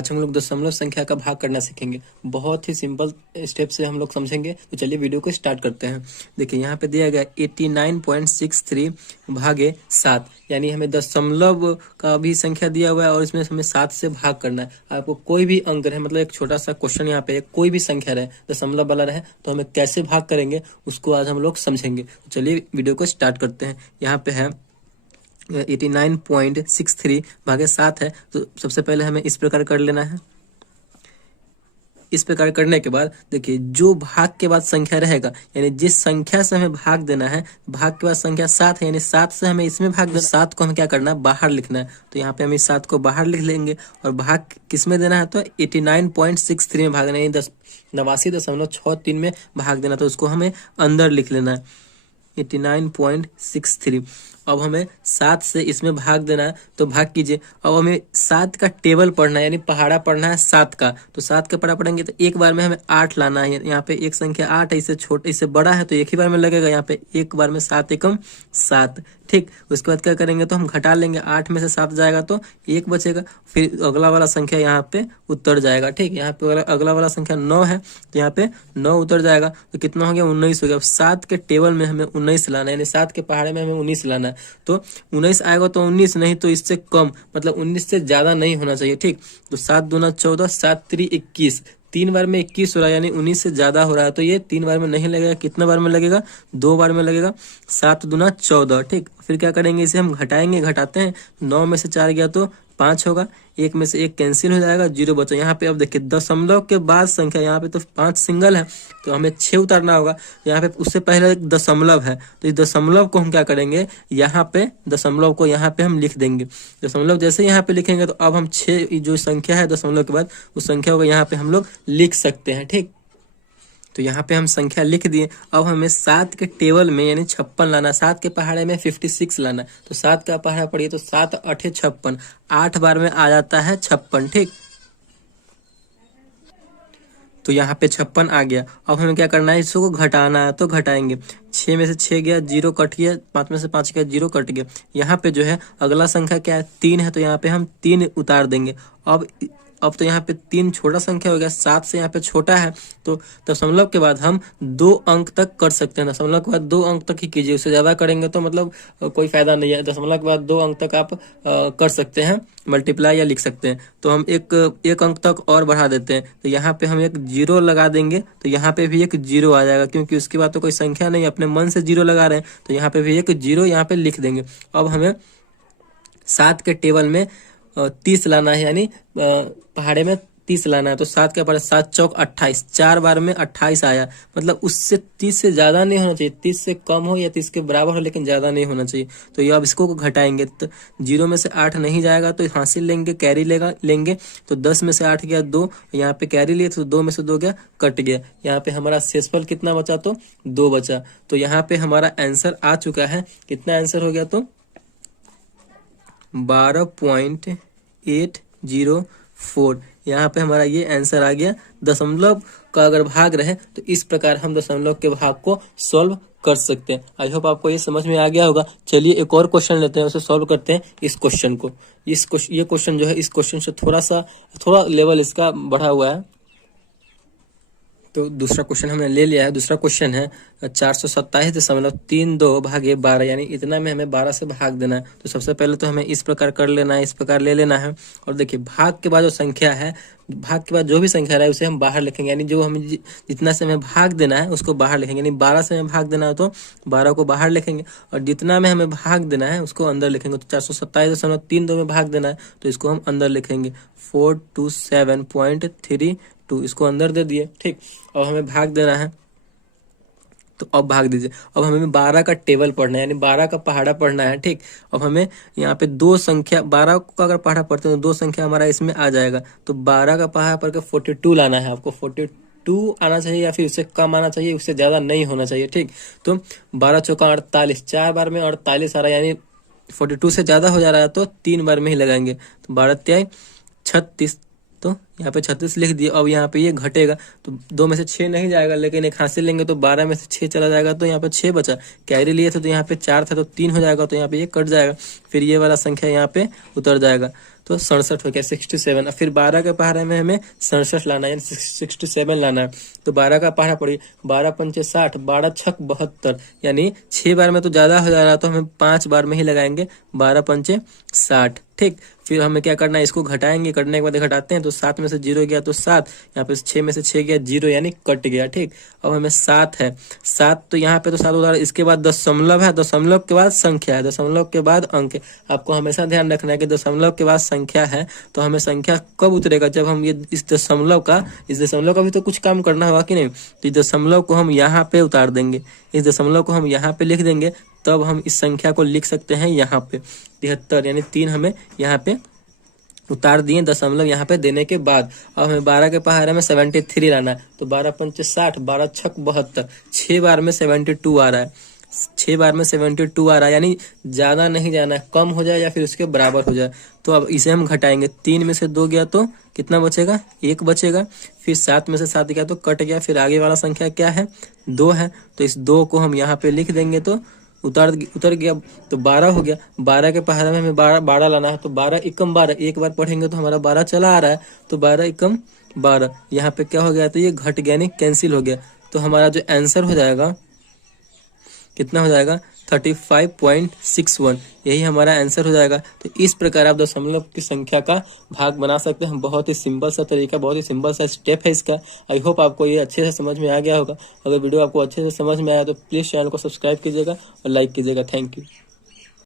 आज हम लोग दशमलव संख्या का भाग करना सीखेंगे। बहुत ही सिंपल स्टेप से हम लोग समझेंगे। तो चलिए वीडियो को स्टार्ट करते हैं। देखिए यहाँ पे दिया गया 89.63 भागे 7, यानी हमें दशमलव का भी संख्या दिया हुआ है और इसमें हमें 7 से भाग करना है। आपको कोई भी अंक रहे, मतलब एक छोटा सा क्वेश्चन यहाँ पे कोई भी संख्या रहे, दशमलव वाला रहे, तो हमें कैसे भाग करेंगे उसको आज हम लोग समझेंगे। तो चलिए वीडियो को स्टार्ट करते हैं। यहाँ पे है 89.63 भागे 7 है। तो सबसे पहले हमें इस प्रकार कर लेना है। इस प्रकार करने के बाद देखिए जो भाग के बाद संख्या रहेगा, यानी जिस संख्या से हमें भाग देना है, भाग के बाद संख्या 7 है, यानी 7 से हमें इसमें भाग देना। 7 को हमें क्या करना है, बाहर लिखना है। तो यहाँ पे हम इस 7 को बाहर लिख लेंगे और भाग किस में देना है, तो 89.63 में भाग देना है, 89.63 में भाग देना। तो उसको हमें अंदर लिख लेना है 89.63। अब हमें 7 से इसमें भाग देना है, तो भाग कीजिए। अब हमें 7 का टेबल पढ़ना है, यानी पहाड़ा पढ़ना है 7 का। तो 7 का पढ़ा पढ़ेंगे तो एक बार में हमें 8 लाना है। यहाँ पे एक संख्या 8 है, इससे छोटा इससे बड़ा है तो एक ही बार में लगेगा। यहाँ पे एक बार में 7 एकम 7, ठीक। उसके बाद क्या करेंगे, तो हम घटा लेंगे। 8 में से 7 जाएगा तो 1 बचेगा, फिर अगला वाला संख्या यहाँ पे उतर जाएगा, ठीक। यहाँ पे अगला वाला संख्या 9 है, तो यहाँ पे 9 उतर जाएगा, तो कितना हो गया, 19 हो गया। 7 के टेबल में हमें 19 लाना है, यानी 7 के पहाड़े में हमें 19 लाना है। तो 19 आएगा तो 19 नहीं तो इससे कम, मतलब 19 से ज्यादा नहीं होना चाहिए, ठीक। तो 7 दूना 14, 7 3 21, 3 बार में 21 हो रहा है, यानी 19 से ज्यादा हो रहा है। तो ये 3 बार में नहीं लगेगा, कितना बार में लगेगा, 2 बार में लगेगा। 7 दूना 14, ठीक। फिर क्या करेंगे, इसे हम घटाएंगे, घटाते हैं। 9 में से 4 गया तो 5 होगा, 1 में से 1 कैंसिल हो जाएगा, 0 बचा। यहाँ पे अब देखिए दशमलव के बाद संख्या, यहाँ पे तो 5 सिंगल है तो हमें 6 उतारना होगा। यहाँ पे उससे पहले एक दशमलव है, तो इस दशमलव को हम क्या करेंगे, यहाँ पे दशमलव को यहाँ पे हम लिख देंगे। दशमलव जैसे यहाँ पे लिखेंगे तो अब हम 6 जो संख्या है दशमलव के बाद, उस संख्या को यहाँ पे हम लोग लिख सकते हैं, ठीक। तो यहाँ पे हम संख्या लिख दिए। अब हमें 7 के टेबल में यानी 56 लाना, 7 के पहाड़े में 56 लाना। तो 7 का पहाड़ा पढ़िए तो 7 8 56, 8 बार में आ जाता है 56, ठीक। तो यहाँ पे 56 आ गया। अब हमें क्या करना है, इसको घटाना है, तो घटाएंगे। 6 में से 6 गया, 0 कट गया, 5 में से 5 गया, 0 कट गया। यहाँ पे जो है अगला संख्या क्या है, 3 है, तो यहाँ पे हम 3 उतार देंगे। अब तो यहाँ पे 3 छोटा संख्या हो गया, 7 से यहाँ पे छोटा है, तो दशमलव के बाद हम 2 अंक तक कर सकते हैं। दशमलव के बाद 2 अंक तक ही कीजिए, उससे ज्यादा करेंगे तो मतलब कोई फायदा नहीं है। दशमलव के बाद 2 अंक तक आप कर सकते हैं, मल्टीप्लाई या लिख सकते हैं। तो हम एक अंक तक और बढ़ा देते हैं, तो यहाँ पे हम एक 0 लगा देंगे, तो यहाँ पे भी एक 0 आ जाएगा, क्योंकि उसके बाद तो कोई संख्या नहीं, अपने मन से 0 लगा रहे हैं, तो यहाँ पे भी एक 0 यहाँ पे लिख देंगे। अब हमें 7 के टेबल में 30 लाना है, यानी पहाड़े में 30 लाना है। तो 7 के पहाड़े 7 चौक 28, 4 बार में 28 आया, मतलब उससे 30 से ज्यादा नहीं होना चाहिए, 30 से कम हो या 30 के बराबर हो, लेकिन ज्यादा नहीं होना चाहिए। तो ये अब इसको घटाएंगे, तो 0 में से 8 नहीं जाएगा तो हासिल लेंगे, कैरी लेंगे। तो 10 में से 8 गया 2, यहाँ पे कैरी लिए तो 2 में से 2 गया, कट गया। यहाँ पे हमारा शेषफल कितना बचा, तो 2 बचा। तो यहाँ पे हमारा आंसर आ चुका है। कितना आंसर हो गया, तो 12.804। यहाँ पे हमारा ये आंसर आ गया। दशमलव का अगर भाग रहे तो इस प्रकार हम दशमलव के भाग को सॉल्व कर सकते हैं। आई होप आपको ये समझ में आ गया होगा। चलिए एक और क्वेश्चन लेते हैं, उसे सॉल्व करते हैं। इस क्वेश्चन को, ये क्वेश्चन जो है इस क्वेश्चन से थोड़ा लेवल इसका बढ़ा हुआ है। तो दूसरा क्वेश्चन हमने ले लिया है। दूसरा क्वेश्चन है 427.32 भागे 12, यानी इतना में हमें 12 से भाग देना है। तो सबसे पहले तो हमें इस प्रकार कर लेना है, इस प्रकार ले लेना है। और देखिए भाग के बाद जो संख्या है, भाग के बाद जो भी संख्या रहा है उसे हम बाहर लिखेंगे, यानी जो हमें जितना से हमें भाग देना है उसको बाहर लिखेंगे। यानी 12 से हमें भाग देना है तो 12 को बाहर लिखेंगे, और जितना में हमें भाग देना है उसको अंदर लिखेंगे। तो 427.32 में भाग देना है तो इसको हम अंदर लिखेंगे, 427.32, इसको अंदर दे दिए, ठीक। अब हमें भाग देना है, तो अब भाग दीजिए। अब हमें 12 का टेबल पढ़ना है, यानी 12 का पहाड़ा पढ़ना है, ठीक। अब हमें यहाँ पे 2 संख्या, 12 का अगर पहाड़ा पढ़ते हैं तो 2 संख्या हमारा इसमें आ जाएगा। तो 12 का पहाड़ा पढ़ के 42 लाना है आपको। 42 आना चाहिए या फिर उससे कम आना चाहिए, उससे ज्यादा नहीं होना चाहिए, ठीक। तो 12 चौका 48, 4 बार में 48 आ रहा है, यानी 42 से ज्यादा हो जा रहा है तो 3 बार में ही लगाएंगे। तो 12 तिहाई 36, तो यहाँ पे 36 लिख दिए। अब यहाँ पे ये घटेगा तो 2 में से 6 नहीं जाएगा, लेकिन एक हासिल लेंगे तो 12 में से 6 चला जाएगा, तो यहाँ पे 6 बचा। कैरी लिए थे तो यहाँ पे 4 था तो 3 हो जाएगा, तो यहाँ पे ये कट जाएगा, फिर ये वाला संख्या यहाँ पे उतर जाएगा। तो 67 हो गया 67। और फिर 12 के पहाड़े में हमें 67 लाना है, यानी 67 लाना है। तो 12 का पहाड़ा पड़ी, 12 पंचे 60, 12 छक 72, यानी 6 बार में तो ज्यादा हो जा रहा, तो हमें 5 बार में ही लगाएंगे, 12 पंचे 60। ठीक, फिर हमें क्या करना है, इसको घटाएंगे, कटने के बाद घटाते हैं तो 7 में से 0 गया तो 7, यहाँ पे 6 में से 6 गया 0, यानी कट गया। ठीक, अब हमें 7 है, 7 तो यहाँ पे तो 7 उतार, इसके बाद दशमलव है, दशमलव के बाद संख्या है, दशमलव के बाद अंक है। आपको हमेशा ध्यान रखना है कि दशमलव के बाद संख्या है, तो हमें संख्या कब उतरेगा, जब हम ये इस दशमलव का भी तो कुछ काम करना होगा कि नहीं। तो इस दशमलव को हम यहाँ पे उतार देंगे, इस दशमलव को हम यहाँ पे लिख देंगे, तब हम इस संख्या को लिख सकते हैं यहाँ पे 73, यानी 3 हमें यहाँ पे उतार दिए दशमलव यहाँ पे देने के बाद। अब हमें 12 के पहाड़े में 73 लाना है, तो 12 पंचे 60, 12 छक 72, 6 बार में 72 आ रहा है, 6 बार में 72 आ रहा है, यानी ज्यादा नहीं जाना है, कम हो जाए या फिर उसके बराबर हो जाए। तो अब इसे हम घटाएंगे, 3 में से 2 गया तो कितना बचेगा, 1 बचेगा। फिर 7 में से 7 गया तो कट गया, फिर आगे वाला संख्या क्या है, 2 है, तो इस 2 को हम यहाँ पे लिख देंगे, तो उतर गया, तो 12 हो गया। 12 के पहाड़े में हमें 12 लाना है, तो 12 एकम 12, एक बार पढ़ेंगे तो हमारा 12 चला आ रहा है, तो 12 एकम 12, यहाँ पे क्या हो गया, तो ये घट गया, नहीं कैंसिल हो गया। तो हमारा जो आंसर हो जाएगा कितना हो जाएगा, 35.61, यही हमारा आंसर हो जाएगा। तो इस प्रकार आप दशमलव की संख्या का भाग बना सकते हैं। बहुत ही सिंपल सा तरीका, बहुत ही सिंपल सा स्टेप है इसका। आई होप आपको ये अच्छे से समझ में आ गया होगा। अगर वीडियो आपको अच्छे से समझ में आया तो प्लीज चैनल को सब्सक्राइब कीजिएगा और लाइक कीजिएगा। Thank you.